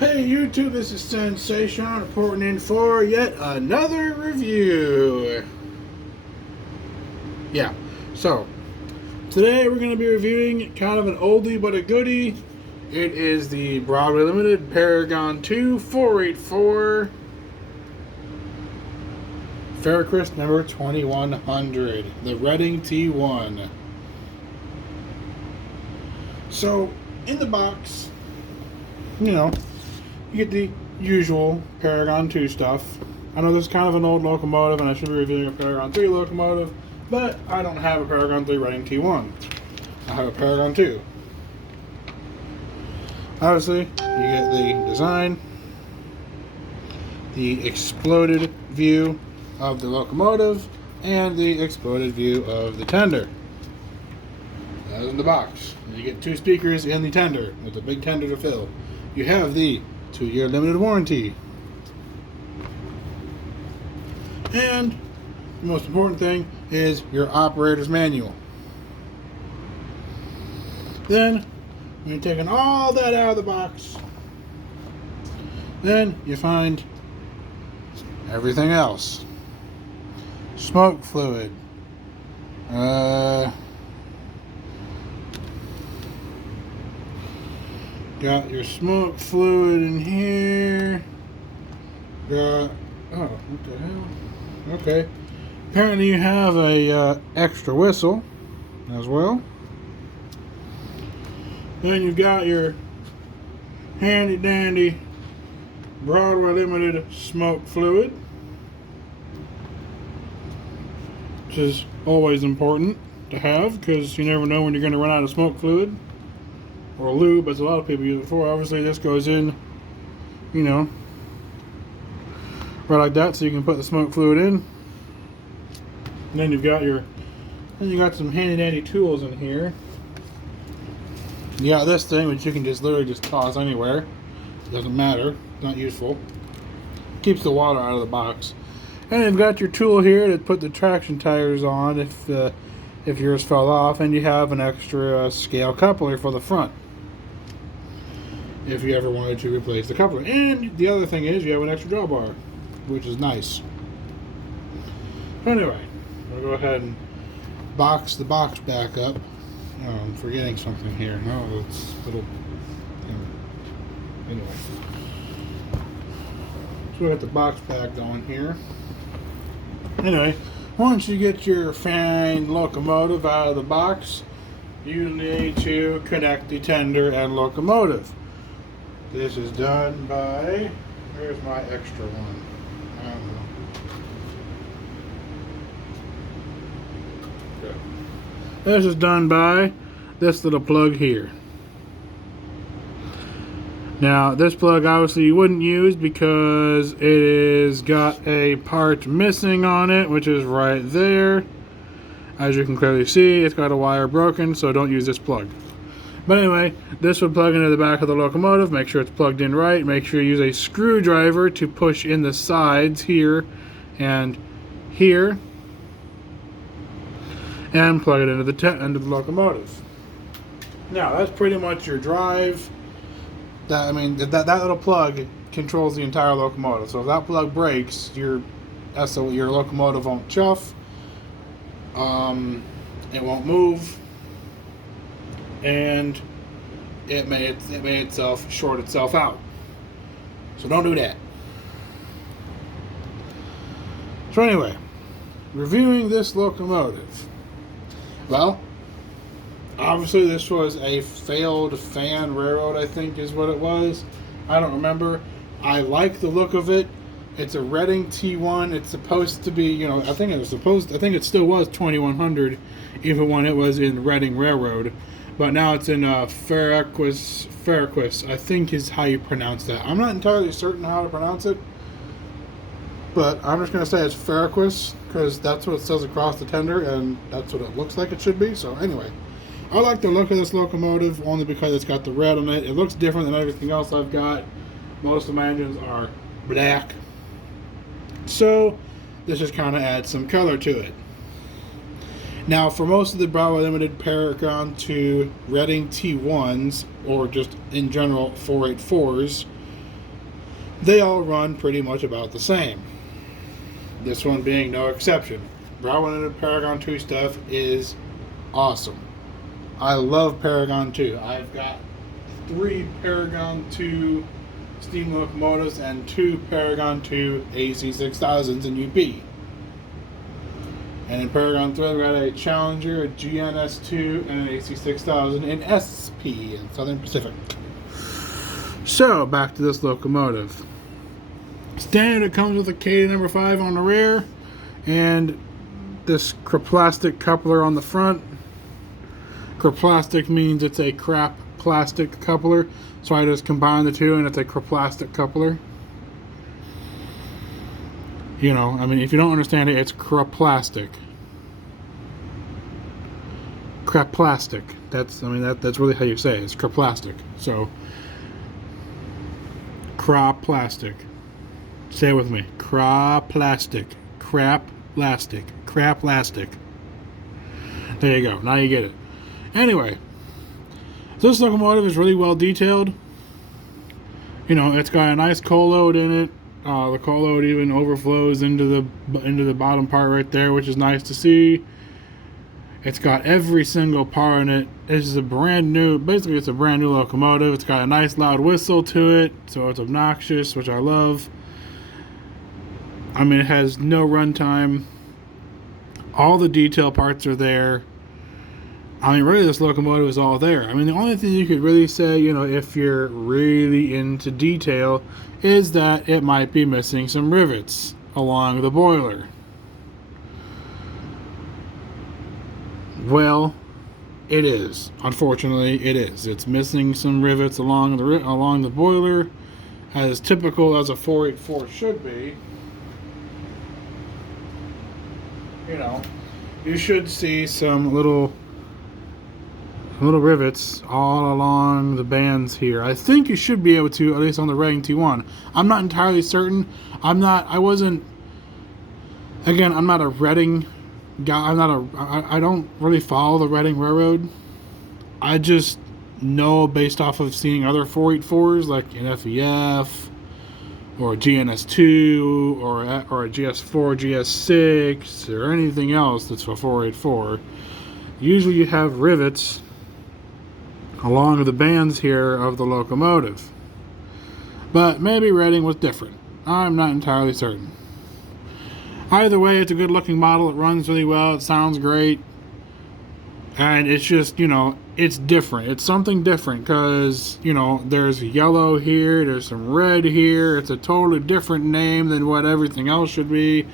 Hey YouTube, this is Sensation reporting in for yet another review. Yeah, so today we're going to be reviewing kind of an oldie but a goodie. It is the Broadway Limited Paragon 2 484 Ferroequus number 2100, the Reading T-1. So, in the box, you know, you get the usual Paragon 2 stuff. I know this is kind of an old locomotive and I should be reviewing a Paragon 3 locomotive, but I don't have a Paragon 3 Reading T1. I have a Paragon 2. Obviously, you get the design, the exploded view of the locomotive, and the exploded view of the tender. That is in the box. You get 2 speakers in the tender, with a big tender to fill. You have the 2-year limited warranty. And the most important thing is your operator's manual. Then, when you're taking all that out of the box, then you find everything else. Smoke fluid. Got your smoke fluid in here. Got, oh, what the hell? Okay. Apparently you have a extra whistle as well. Then you've got your handy dandy Broadway Limited smoke fluid, which is always important to have because you never know when you're going to run out of smoke fluid. Or lube, as a lot of people use it for. Obviously this goes in, you know, right like that, so you can put the smoke fluid in. And then you've got some handy dandy tools in here. You got this thing which you can just literally just toss anywhere. It doesn't matter, it's not useful. Keeps the water out of the box. And you've got your tool here to put the traction tires on if yours fell off, and you have an extra scale coupler for the front if you ever wanted to replace the coupler. And the other thing is you have an extra drawbar, which is nice. Anyway, we'll go ahead and box the box back up. Oh, I'm forgetting something here. No, it's a little... Anyway. So we got the box back going here. Anyway, once you get your fine locomotive out of the box, you need to connect the tender and locomotive. This is done by, where's my extra one? I don't know. Okay. This is done by this little plug here. Now, this plug obviously you wouldn't use because it is got a part missing on it, which is right there. As you can clearly see, it's got a wire broken, so don't use this plug. But anyway, this would plug into the back of the locomotive. Make sure it's plugged in right. Make sure you use a screwdriver to push in the sides here and here, and plug it into the end of the locomotive. Now, that's pretty much your drive. That little plug controls the entire locomotive. So if that plug breaks, your locomotive won't chuff. It won't move, and it may short itself out. So don't do that. So anyway, reviewing this locomotive. Well, obviously this was a failed fan railroad, I think is what it was. I don't remember. I like the look of it. It's a Reading T1. It's supposed to be, you know, I think it still was 2100 even when it was in Reading Railroad. But now it's in Ferroequus, I think is how you pronounce that. I'm not entirely certain how to pronounce it, but I'm just going to say it's Ferroequus because that's what it says across the tender and that's what it looks like it should be. So anyway, I like the look of this locomotive only because it's got the red on it. It looks different than everything else I've got. Most of my engines are black. So this just kind of adds some color to it. Now, for most of the Broadway Limited Paragon to Reading T1s, or just in general 484s, they all run pretty much about the same. This one being no exception. Browning and Paragon 2 stuff is awesome. I love Paragon 2. I've got 3 Paragon 2 steam locomotives and 2 Paragon 2 AC6000s in UP. And in Paragon 3, I've got a Challenger, a GNS2, and an AC6000 in SP in Southern Pacific. So, back to this locomotive. Standard, it comes with a K number 5 on the rear, and this craplastic coupler on the front. Craplastic means it's a crap plastic coupler, so I just combine the two and it's a craplastic coupler. You know, I mean, if you don't understand it, it's craplastic. Craplastic. That's really how you say it. It's craplastic. So, craplastic. Say it with me. Craplastic. Craplastic. Craplastic. There you go. Now you get it. Anyway, this locomotive is really well detailed. You know, it's got a nice coal load in it. The coal load even overflows into the bottom part right there, which is nice to see. It's got every single part in it. This is basically it's a brand new locomotive. It's got a nice loud whistle to it, so it's obnoxious, which I love. I mean, it has no runtime. All the detail parts are there. I mean, really, this locomotive is all there. I mean, the only thing you could really say, you know, if you're really into detail, is that it might be missing some rivets along the boiler. Well, it is. Unfortunately, it is. It's missing some rivets along the boiler, as typical as a 484 should be. You know, you should see some little rivets all along the bands here. I think you should be able to, at least on the Reading T-1. I'm not entirely certain. I'm not a Reading guy. I don't really follow the Reading Railroad. I just know based off of seeing other 484s like an FEF or a GNS2 or a GS4, GS6 or anything else that's a 484. Usually you have rivets along the bands here of the locomotive. But maybe Reading was different. I'm not entirely certain. Either way, it's a good looking model. It runs really well. It sounds great. And it's just, you know, it's different. It's something different because, you know, there's yellow here. There's some red here. It's a totally different name than what everything else should be.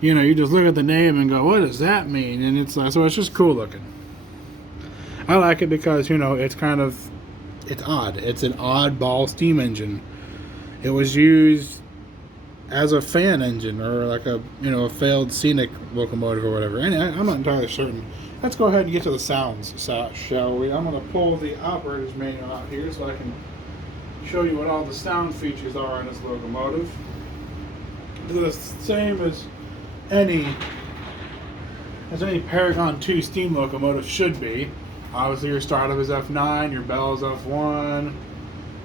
You know, you just look at the name and go, what does that mean? And it's so it's just cool looking. I like it because, you know, it's odd. It's an oddball steam engine. It was used as a fan engine or like a failed scenic locomotive or whatever. And I'm not entirely certain. Let's go ahead and get to the sounds, shall we? I'm going to pull the operator's manual out here so I can show you what all the sound features are in this locomotive. They're the same as any Paragon 2 steam locomotive should be. Obviously, your startup is F9, your bell is F1,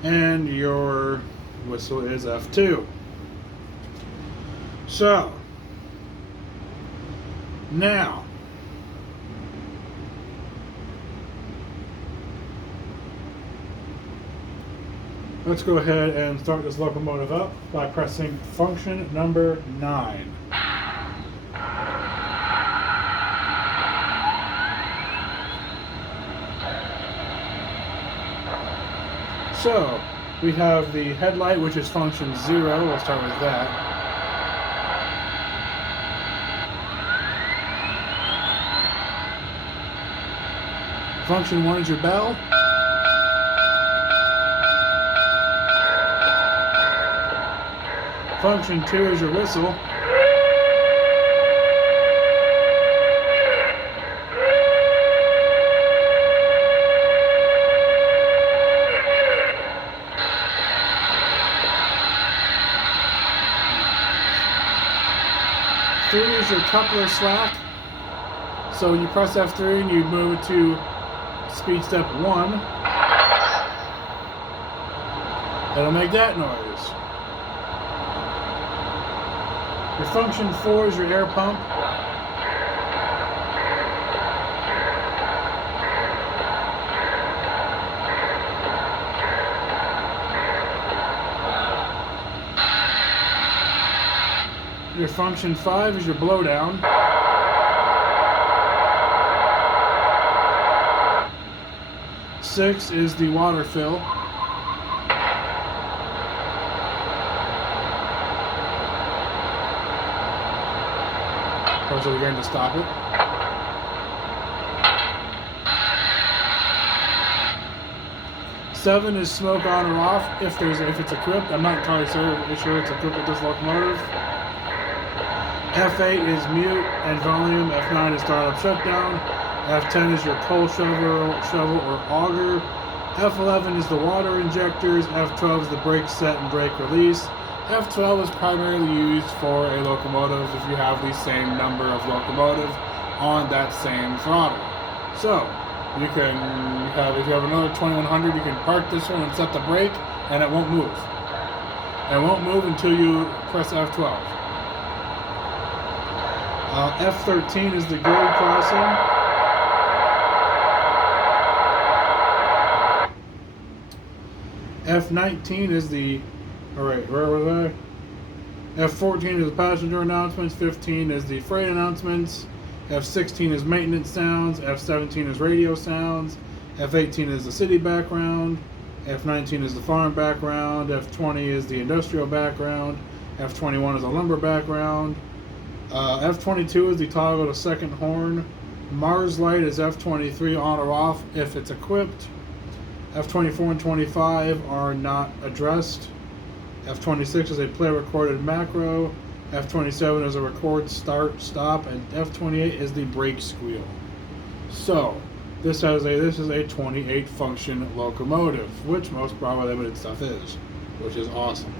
and your whistle is F2. So, now, let's go ahead and start this locomotive up by pressing function number 9. So, we have the headlight, which is function 0. We'll start with that. Function 1 is your bell. Function 2 is your whistle. F3 is your coupler slack. So when you press F3 and you move it to speed step 1, it'll make that noise. Your function 4 is your air pump. Your function 5 is your blowdown. Six is the water fill. So we're going to stop it. Seven is smoke on or off if it's equipped. I'm not entirely sure it's equipped with this locomotive. F8 is mute and volume. F9 is startup shutdown. F10 is your coal shovel or auger. F11 is the water injectors. F12 is the brake set and brake release. F12 is primarily used for a locomotive if you have the same number of locomotive on that same throttle. So you can if you have another 2100, you can park this one and set the brake, and it won't move. It won't move until you press F12. F13 is the grade crossing. F19 is the, alright, where was I? F14 is the passenger announcements. 15 is the freight announcements. F16 is maintenance sounds. F17 is radio sounds. F18 is the city background. F19 is the farm background. F20 is the industrial background. F21 is the lumber background. F22 is the toggle to second horn. Mars light is F23 on or off if it's equipped. F24 and 25 are not addressed. F26 is a play recorded macro. F27 is a record start stop, and F28 is the brake squeal. So this is a 28 function locomotive, which most Bravo Limited stuff is, which is awesome.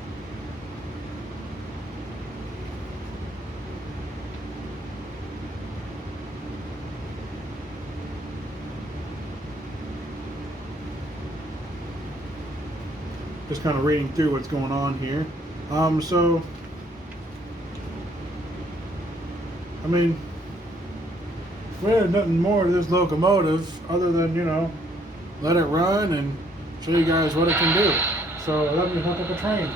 Just kind of reading through what's going on here. So, I mean, we had nothing more to this locomotive other than, let it run and show you guys what it can do. So let me hook up a train.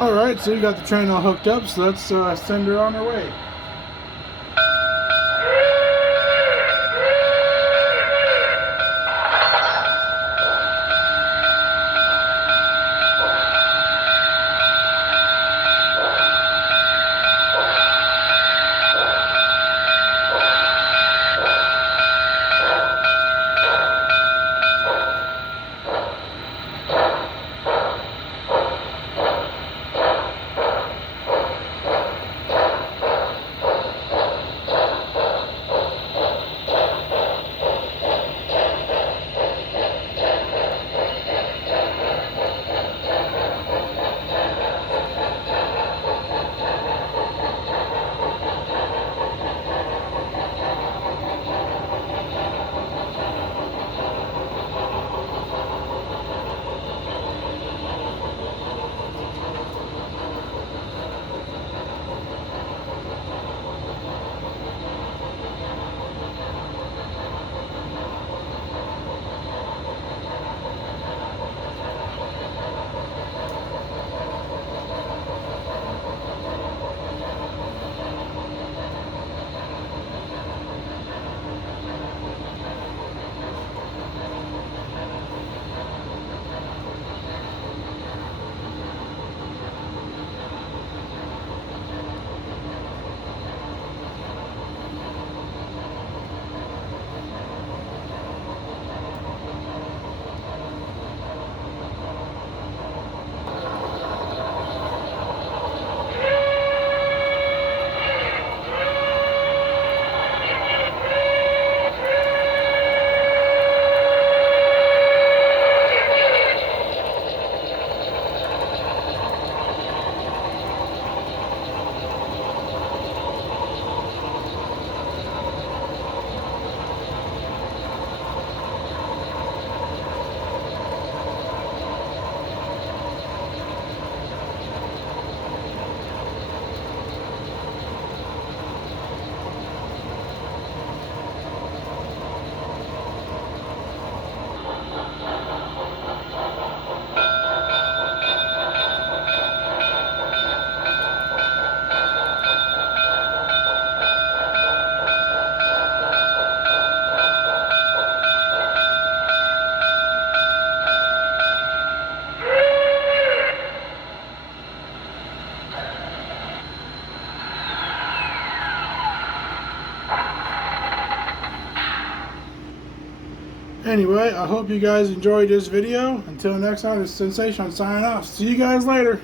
Alright, so you got the train all hooked up, so let's send her on her way. Anyway, I hope you guys enjoyed this video. Until next time, it's Sensation signing off. See you guys later.